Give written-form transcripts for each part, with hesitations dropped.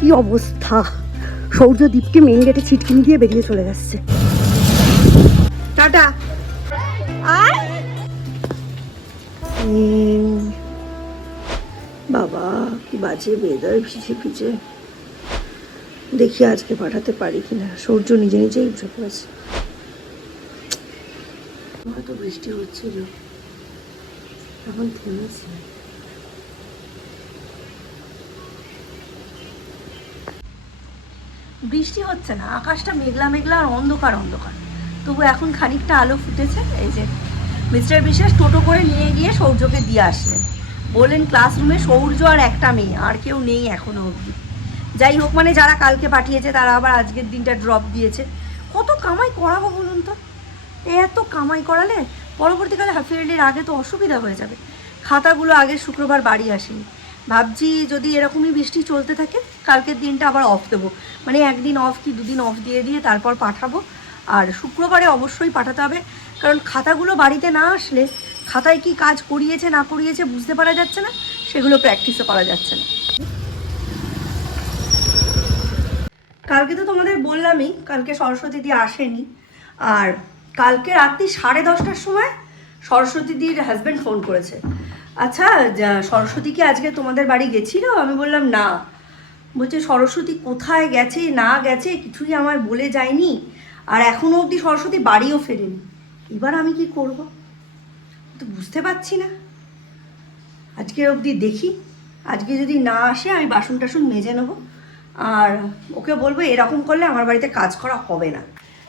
কি অবস্থা! সৌর্যদীপকে মেন গেটে ছিটকিনি দিয়ে বেরিয়ে চলে যাচ্ছে। টাটা। বাবা কি বাজে ওয়েদার, ভিজে ভিজে। দেখি আজকে পাঠাতে পারি কিনা। সূর্য নিজে নিজেই উঠে পড়েছে। হয়তো বৃষ্টি হচ্ছিল, এখন থেমেছে। বৃষ্টি হচ্ছে না, আকাশটা মেঘলা মেঘলা আর অন্ধকার অন্ধকার, তবু এখন খানিকটা আলো ফুটেছে। এই যে মিস্টার বিশ্বাস টোটো করে নিয়ে গিয়ে সৌর্যকে দিয়ে আসলেন, বললেন ক্লাসরুমে সৌর্য আর একটা মেয়ে, আর কেউ নেই এখনো অবধি। যাই হোক, মানে যারা কালকে পাঠিয়েছে তারা আবার আজকের দিনটা ড্রপ দিয়েছে। কত কামাই করাবো বলুন তো? এত কামাই করালে পরবর্তীকালে হাফ ইয়ারলির আগে তো অসুবিধা হয়ে যাবে। খাতাগুলো আগে শুক্রবার বাড়ি আসেনি, ভাবছি যদি এরকমই বৃষ্টি চলতে থাকে কালকের দিনটা আবার অফ দেবো, মানে একদিন অফ কি দুদিন অফ দিয়ে দিয়ে তারপর পাঠাবো। আর শুক্রবারে অবশ্যই পাঠাতে হবে, কারণ খাতাগুলো বাড়িতে না আসলে খাতায় কি কাজ করিয়েছে না করিয়েছে বুঝতে পারা যাচ্ছে না, সেগুলো প্র্যাকটিসও করা যাচ্ছে না। কালকে তো তোমাদের বললামই, কালকে সরস্বতী দি আসেনি। আর কালকে রাত্রি 10:30টার সময় সরস্বতী দির হাজব্যান্ড ফোন করেছে, আচ্ছা সরস্বতী কি আজকে তোমাদের বাড়ি গেছিল? আমি বললাম না। বলছে সরস্বতী কোথায় গেছে না গেছে কিছুই আমায় বলে যায়নি, আর এখনও অবধি সরস্বতী বাড়িও ফেরেনি। এবার আমি কি করব তো বুঝতে পারছি না। আজকে অবধি দেখি, আজকে যদি না আসে আমি বাসন টাসন মেজে নেবো, আর ওকে বলবো এরকম করলে আমার বাড়িতে কাজ করা হবে না।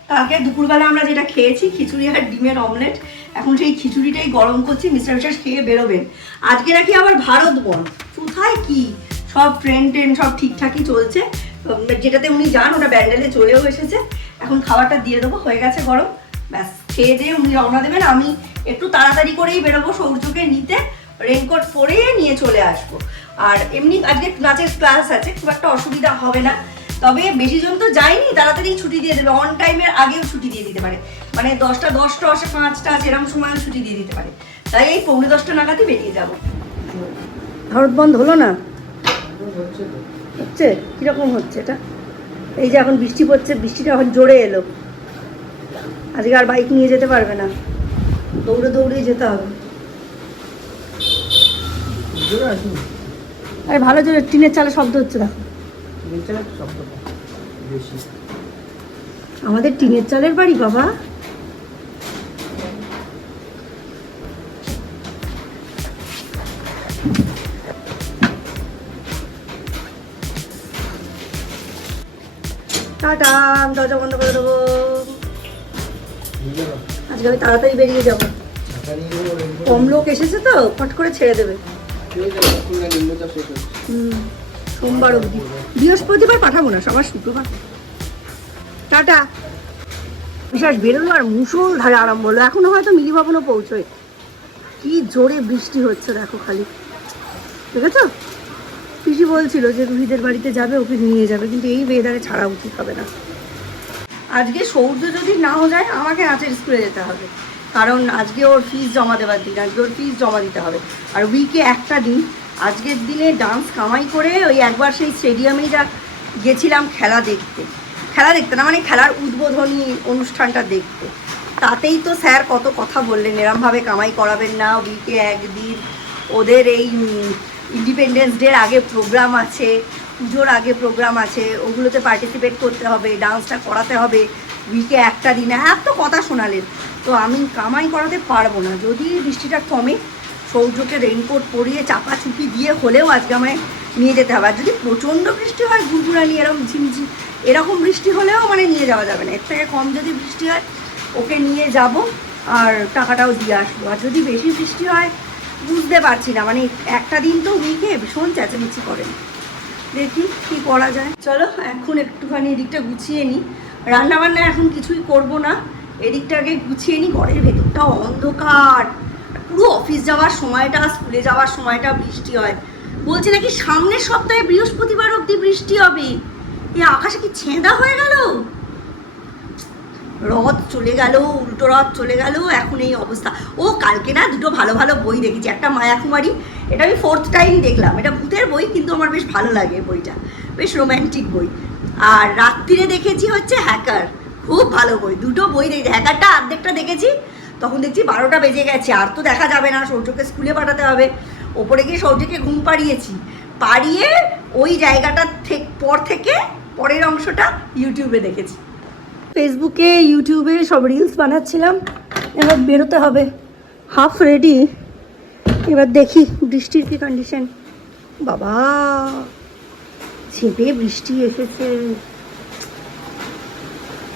কালকে দুপুরবেলা আমরা যেটা খেয়েছি খিচুড়ি আর ডিমের অমলেট, এখন সেই খিচুড়িটাই গরম করছি, মিস্টার বিশ্বাস খেয়ে বেরোবেন। আজকে নাকি আবার ভারত বন, কোথায় কি সব ট্রেন সব ঠিকঠাকই চলছে, যেটাতে উনি যান ওটা ব্যান্ডেলে চলেও এসেছে। এখন খাবারটা দিয়ে দেবো, হয়ে গেছে গরম, ব্যাস খেয়ে দিয়ে উনি রওনা দেবেন। আমি একটু তাড়াতাড়ি করেই বেরোবো সৌর্যকে নিতে, রেনকোট পরে নিয়ে চলে আসবো। আর এমনি আজকে নাচের ক্লাস আছে, খুব একটা অসুবিধা হবে না, তবে বেশি জন তো যায়নি, তাড়াতাড়ি ছুটি দিয়ে দেবে, অন টাইমের আগেও ছুটি দিয়ে দিতে পারে, মানে 10টা 10টা আসে 5টা আছে এরকম সময়ও ছুটি দিয়ে দিতে পারে। তাই এই 9:45 নাগাদই বেরিয়ে যাবো। ভারত বন্ধ হলো না? হচ্ছে কিরকম হচ্ছে এটা? এই যে এখন বৃষ্টি পড়ছে, বৃষ্টিটা এখন জোরে এলো, আজকে আর বাইক নিয়ে যেতে পারবে না, দৌড়ে দৌড়েই যেতে হবে। আরে ভালো জোরে টিনের চালে শব্দ হচ্ছে, দেখো আমাদের টিনের চালের বাড়ি বাবা। টাটা, দরজা বন্ধ করে দেবো। আজকে আমি তাড়াতাড়ি বেরিয়ে যাবো, কম লোক এসেছে তো ফট করে ছেড়ে দেবে। সোমবার অবধি, বৃহস্পতিবার পাঠাবো না, সবার শুক্রবার। টাটা। বিশ্বাস বেরোলো আর মুষলধারে আরম্ভ হলো, এখনো হয়তো মিলি ভবনও পৌঁছয়। কি জোরে বৃষ্টি হচ্ছে দেখো খালি, দেখেছো? পিসি বলছিল যে রুহিদের বাড়িতে যাবে, ওকে নিয়ে যাবে, কিন্তু এই ওয়েদারে ছাড়া উচিত হবে না। আজকে সৌর্য যদি নাও যায় আমাকে নাচের স্কুলে যেতে হবে, কারণ আজকে ওর ফিস জমা দেওয়ার দিন, আজকে ওর ফিস জমা দিতে হবে। আর উইকে একটা দিন, আজকের দিনে ডান্স কামাই করে ওই একবার সেই স্টেডিয়ামেই যা গেছিলাম খেলা দেখতে না, মানে খেলার উদ্বোধনী অনুষ্ঠানটা দেখতে, তাতেই তো স্যার কত কথা বললেন, এরমভাবে কামাই করাবেন না, উইকে একদিন ওদের এই ইন্ডিপেন্ডেন্স ডের আগে প্রোগ্রাম আছে, পুজোর আগে প্রোগ্রাম আছে, ওগুলোতে পার্টিসিপেট করতে হবে, ডান্সটা করাতে হবে, উইকে একটা দিনে এত কথা শোনালেন। তো আমি কামাই করাতে পারবো না, যদি বৃষ্টিটা কমে সৌর্যকে রেনকোট পরিয়ে চাপাচুপি দিয়ে হলেও আজকে আমায় নিয়ে যেতে হবে। আর যদি প্রচণ্ড বৃষ্টি হয়, গুড়গুড়ানি এরকম ঝিমঝিম এরকম বৃষ্টি হলেও মানে নিয়ে যাওয়া যাবে না, এর থেকে কম যদি বৃষ্টি হয় ওকে নিয়ে যাব আর টাকাটাও দিয়ে আসবো। আর যদি বেশি বৃষ্টি হয় বুঝতে পারছি না, মানে একটা দিন তো উইকে ভীষণ চেঁচামেচি করেন, দেখি কি করা যায়। চলো এখন একটুখানি এদিকটা গুছিয়ে নিই, রান্নাবান্না এখন কিছুই করব না, এদিকটাকে গুছিয়ে নিই। ঘরের ভেতরটা অন্ধকার, পুরো অফিস যাওয়ার সময়টা স্কুলে যাওয়ার সময়টা বৃষ্টি হয়, বলছে নাকি সামনের সপ্তাহে বৃহস্পতিবার অবধি বৃষ্টি হবে। এই আকাশে কি ছেঁদা হয়ে গেল, রথ চলে গেল, উল্টো রথ চলে গেল, এখন এই অবস্থা। ও কালকে না দুটো ভালো ভালো বই দেখেছি, একটা মায়াকুমারী, এটা আমি 4th টাইম দেখলাম, এটা ভূতের বই কিন্তু আমার বেশ ভালো লাগে বইটা, বেশ রোম্যান্টিক বই। আর রাত্রিরে দেখেছি হচ্ছে হ্যাকার, খুব ভালো বই। দুটো বই দেখেছি, হ্যাকারটা অর্ধেকটা দেখেছি, তখন দেখছি 12টা বেজে গেছে, আর তো দেখা যাবে না, সৌর্যকে স্কুলে পাঠাতে হবে। ওপরে গিয়ে সৌর্যকে ঘুম পাড়িয়েছি, পাড়িয়ে ওই জায়গাটা থেকে পরের অংশটা ইউটিউবে দেখেছি। ফেসবুকে ইউটিউবে সব রিলস বানাচ্ছিলাম, এবার বেরোতে হবে, হাফ রেডি। এবার দেখি বৃষ্টির কি কন্ডিশন। বাবা ছেপে বৃষ্টি এসেছে,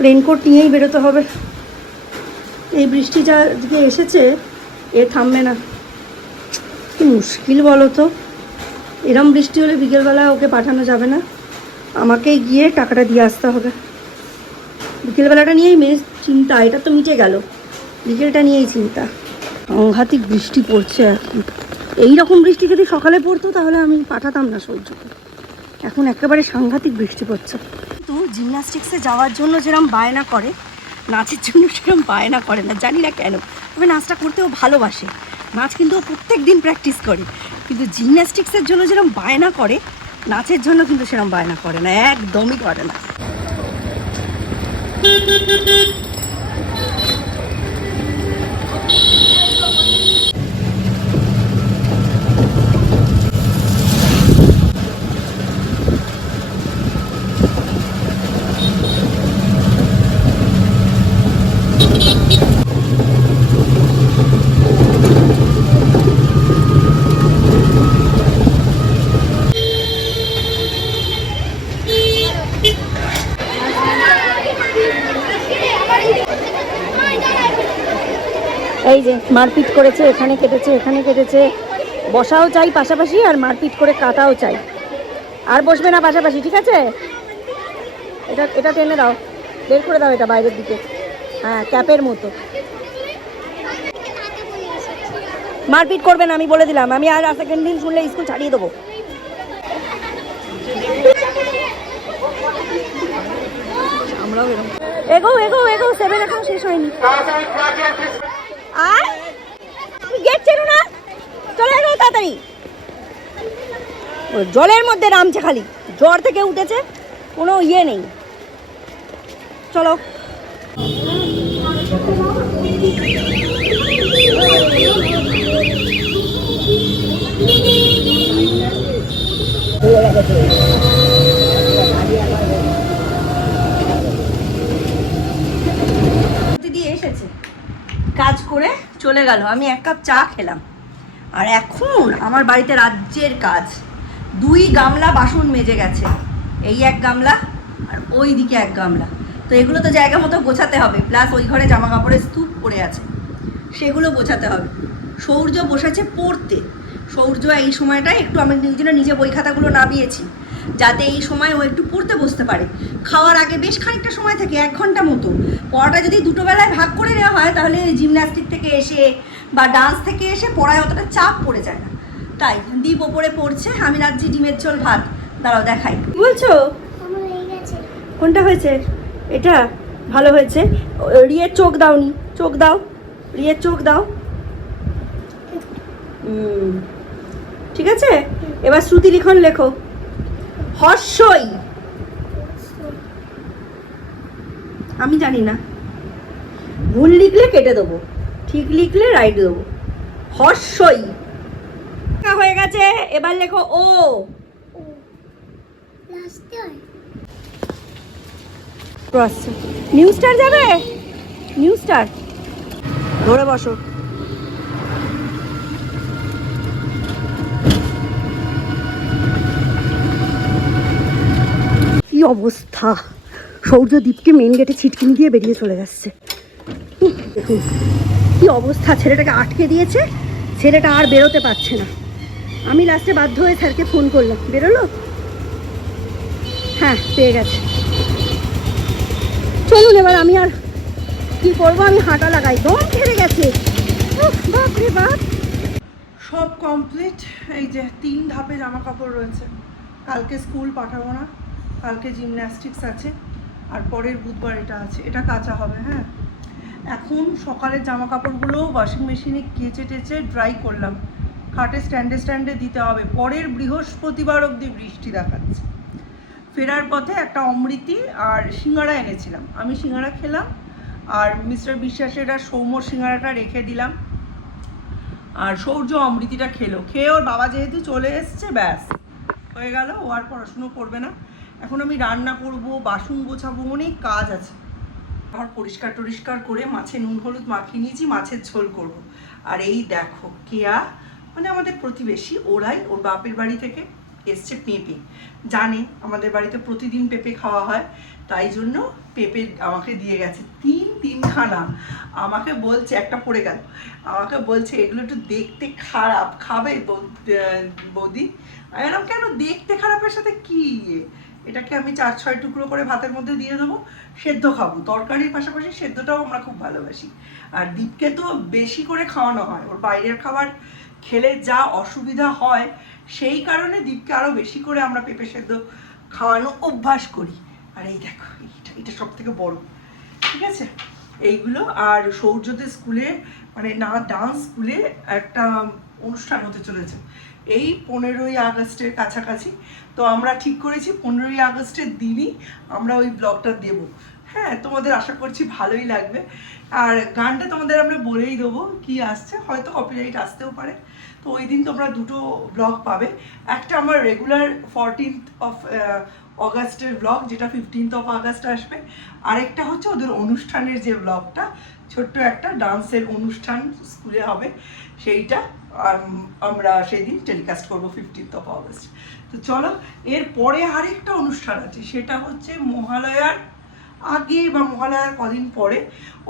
রেনকোট নিয়েই বেরোতে হবে। এই বৃষ্টি যা দিকে এসেছে এ থামবে না, কি মুশকিল বলো তো। এরম বৃষ্টি হলে বিকেলবেলা ওকে পাঠানো যাবে না, আমাকেই গিয়ে টাকাটা দিয়ে আসতে হবে। বিকেলবেলাটা নিয়েই মেয়ে চিন্তা, এটা তো মিটে গেল, বিকেলটা নিয়েই চিন্তা। সাংঘাতিক বৃষ্টি পড়ছে এখন। এইরকম বৃষ্টি যদি সকালে পড়তো তাহলে আমি পাঠাতাম না সহ্যকে, এখন একেবারে সাংঘাতিক বৃষ্টি পড়ছে। কিন্তু জিমন্যাস্টিক্সে যাওয়ার জন্য যেরকম বায়না করে, নাচের জন্য সেরকম বায়না করে না, জানি না কেন। তবে নাচটা করতেও ভালোবাসে, নাচ কিন্তু ও প্রত্যেক দিন প্র্যাকটিস করে। কিন্তু জিমন্যাস্টিক্সের জন্য যেরকম বায়না করে, নাচের জন্য কিন্তু সেরকম বায়না করে না, একদমই করে না। এই যে মারপিট করেছে, এখানে কেটেছে, এখানে কেটেছে। বসাও চাই পাশাপাশি, আর মারপিট করে কাটাও চাই। আর বসবে না পাশাপাশি, ঠিক আছে? এটা এটা টেনে দাও, বের করে দাও এটা বাইরের দিকে। হ্যাঁ, ক্যাপের মতো। মারপিট করবে না, আমি বলে দিলাম। আমি আর সেকেন্ড দিন শুনলে স্কুল ছাড়িয়ে দেবো। আমরাও এরকম এগো এগো এগো, 7 এখনো শেষ হয়নি। আর গেট চেনো না, চলে এগো তাড়াতাড়ি। জলের মধ্যে নামছে, খালি জ্বর থেকে উঠেছে, কোনো ইয়ে নেই। চলো। দিয়ে এসেছে, কাজ করে চলে গেল, আমি 1 কাপ চা খেলাম। আর এখন আমার বাড়িতে রাজ্যের কাজ, 2 গামলা বাসন মেজে গেছে, এই 1 গামলা আর ওই দিকে 1 গামলা। তো এগুলো তো জায়গা মতো গোছাতে হবে, প্লাস ওই ঘরে জামা কাপড়ের স্তূপ পড়ে আছে, সেগুলো গোছাতে হবে। সৌর্য বসেছে পড়তে। সৌর্য এই সময়টায় একটু, আমি নিজে বই খাতাগুলো নামিয়েছি যাতে এই সময় ও একটু পড়তে বসতে পারে। খাওয়ার আগে বেশ খানিকটা সময় থেকে 1 ঘন্টা মতো পড়াটা যদি 2টো বেলায় ভাগ করে নেওয়া হয়, তাহলে জিমন্যাস্টিক থেকে এসে বা ডান্স থেকে এসে পড়ায় অতটা চাপ পড়ে যায় না। তাই দীপ ওপরে পড়ছে, আমি রাজ্যে ডিমের ঝোল ভাত। দাঁড়াও দেখাই। কি বলছো? কোনটা হয়েছে? এটা ভালো হয়েছে। রিয়ের চোখ দাওনি, চোখ দাও, রিয়ের চোখ দাও। ঠিক আছে, এবার শ্রুতি লিখন লেখো। হর্ষই, আমি জানি না, ভুল লিখলে কেটে দেবো, ঠিক লিখলে রাইট দেবো। হর্ষই হয়ে গেছে, এবার লেখো ও। নিউ স্টার যাবে, নিউ স্টার ধরে বসো। কি অবস্থা, সৌর্যদীপকে মেন গেটে ছিটকিনি দিয়ে বেরিয়ে চলে যাচ্ছে। দেখুন কি অবস্থা, ছেলেটাকে আটকে দিয়েছে, ছেলেটা আর বেরোতে পারছে না। আমি লাস্টে বাধ্য হয়ে স্যারকে ফোন করলাম, বেরোলো? হ্যাঁ, পেয়ে গেছে। চলুন এবার, আমি আর কি করবো, আমি হাঁটা লাগাই, দম ছেড়ে গেছে। বাপরে বাপ। সব কমপ্লিট। এই যে 3 ধাপে জামা কাপড় রয়েছে। কালকে স্কুল পাঠাবো না, কালকে জিমন্যাস্টিক্স আছে, আর পরের বুধবার এটা আছে, এটা কাঁচা হবে। হ্যাঁ, এখন সকালের জামা কাপড়গুলো ওয়াশিং মেশিনে কেচে টেচে ড্রাই করলাম, খাটে স্ট্যান্ডে দিতে হবে। পরের বৃহস্পতিবার অবধি বৃষ্টি দেখাচ্ছে, ফেরার পথে একটা অমৃতি আর সিঙ্গাড়া এনেছিলাম, আমি সিঙ্গাড়া খেলাম আর মিস্টার বিশ্বাসের আর সৌম্যর সিঙ্গাড়াটা রেখে দিলাম, আর সৌর্য অমৃতিটা খেলো। খেয়ে ওর বাবা যেহেতু চলে এসছে, ব্যাস হয়ে গেল, ও আর পড়াশুনো করবে না। এখন আমি রান্না করব, বাসন গোছাবো, অনেক কাজ আছে। আবার পরিষ্কার টরিষ্কার করে মাছে নুন হলুদ মাখিয়ে নিয়েছি, মাছের ঝোল করব। আর এই দেখো কেয়া, মানে আমাদের প্রতিবেশী, ওরাই ওর বাপের বাড়ি থেকে এসছে পেঁপে, জানে আমাদের বাড়িতে প্রতিদিন পেঁপে খাওয়া হয়, তাই জন্য পেঁপে আমাকে দিয়ে গেছে তিনখানা। আমাকে বলছে, একটা পড়ে গেল, আমাকে বলছে এগুলো একটু দেখতে খারাপ, খাবে বৌদি? আমি বললাম কেন, দেখতে খারাপের সাথে কি? এটাকে আমি 4-6 টুকরো করে ভাতের মধ্যে দিয়ে দেবো, সেদ্ধ খাবো, তরকারির পাশাপাশি সেদ্ধটাও আমরা খুব ভালোবাসি। আর দীপকে তো বেশি করে খাওয়ানো হয়, ওর বাইরের খাবার খেলে যা অসুবিধা হয়, সেই কারণে দীপকে আরও বেশি করে আমরা পেঁপে সেদ্ধ খাওয়ানো অভ্যাস করি। আর এই দেখো, এটা সব থেকে বড়, ঠিক আছে এইগুলো। আর সৌর্যদের স্কুলে, মানে না ডান্স স্কুলে একটা অনুষ্ঠান হতে চলেছে এই 15ই আগস্টের কাছাকাছি। তো আমরা ঠিক করেছি 15ই আগস্টের দিনই আমরা ওই ব্লগটা দেব। হ্যাঁ, তোমাদের আশা করছি ভালোই লাগবে। আর গানটা তোমাদের আমরা বলেই দেবো কি আসছে, হয়তো কপিরাইট আসতেও পারে। তো ওই দিন তোমরা দুটো ব্লগ পাবে, একটা আমার রেগুলার 14th of অগাস্টের ব্লগ, যেটা 15th of আগস্ট আসবে, আরেকটা হচ্ছে ওদের অনুষ্ঠানের যে ব্লগটা, ছোট্ট একটা ডান্সের অনুষ্ঠান স্কুলে হবে, সেইটা আমরা সেদিন টেলিকাস্ট করবো 15th of আগস্ট। তো চলো, এরপরে আরেকটা অনুষ্ঠান আছে, সেটা হচ্ছে মহালয়ার আগে বা মহালয়ার কদিন পরে,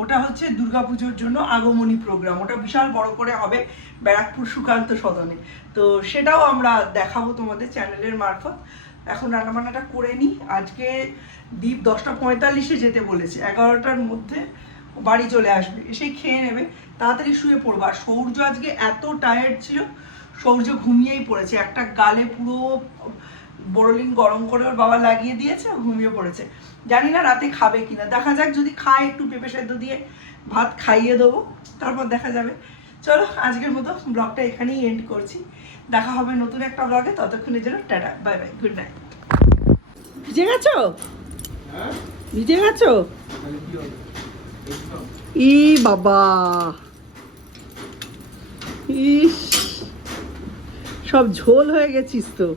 ওটা হচ্ছে দুর্গাপুজোর জন্য আগমনী প্রোগ্রাম, ওটা বিশাল বড় করে হবে ব্যারাকপুর সুকান্ত সদনে। তো সেটাও আমরা দেখাবো তোমাদের চ্যানেলের মারফত। এখন রান্নাবান্নাটা করে নিই। আজকে দীপ 10:45-এ যেতে বলেছে, 11টার মধ্যে বাড়ি চলে আসবে, এসেই খেয়ে নেবে, তাড়াতাড়ি শুয়ে পড়বো। আর সৌর্য আজকে এত টায়ার্ড ছিল, সৌর্য ঘুমিয়েই পড়েছে, একটা গালে পুরো বোরোলিন গরম করে ওর বাবা লাগিয়ে দিয়েছে, ঘুমিয়ে পড়েছে। জানি না রাতে খাবে কিনা, দেখা যাক, যদি খায় একটু পেঁপে সেদ্ধ দিয়ে ভাত খাইয়ে দেবো, তারপর দেখা যাবে। চলো, আজকের মতো ব্লগটা এখানেই এন্ড করছি, দেখা হবে নতুন একটা ব্লগে, ততক্ষণের জন্য tata, bye bye, good night. ভিজে গেছো? ভিজে গেছো? ই বাবা, ইস, সব ঝোল হয়ে গেছিস তো।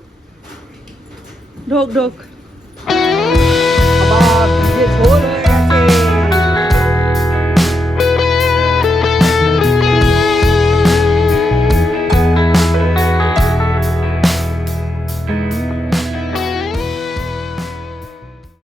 ঢোক ঢোক, বাবা ভিজে ঝোল হয়ে